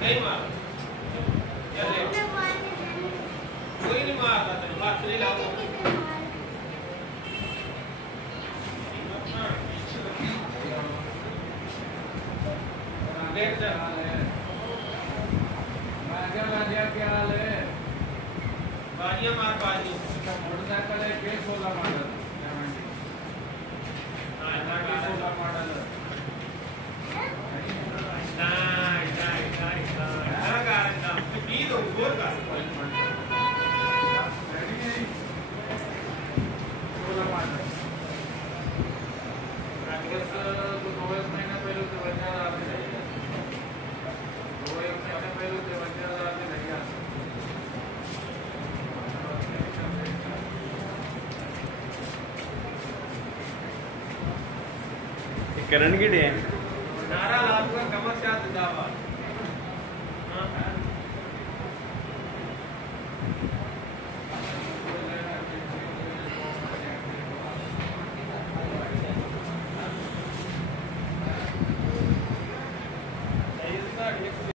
नहीं मार कोई नहीं मारता तेरे लात नहीं लाओ देख जा क्या हाल है बाजियां मार बाजी मोटरसाइकिल है के 16 मॉडल हां 16 मॉडल करण की डे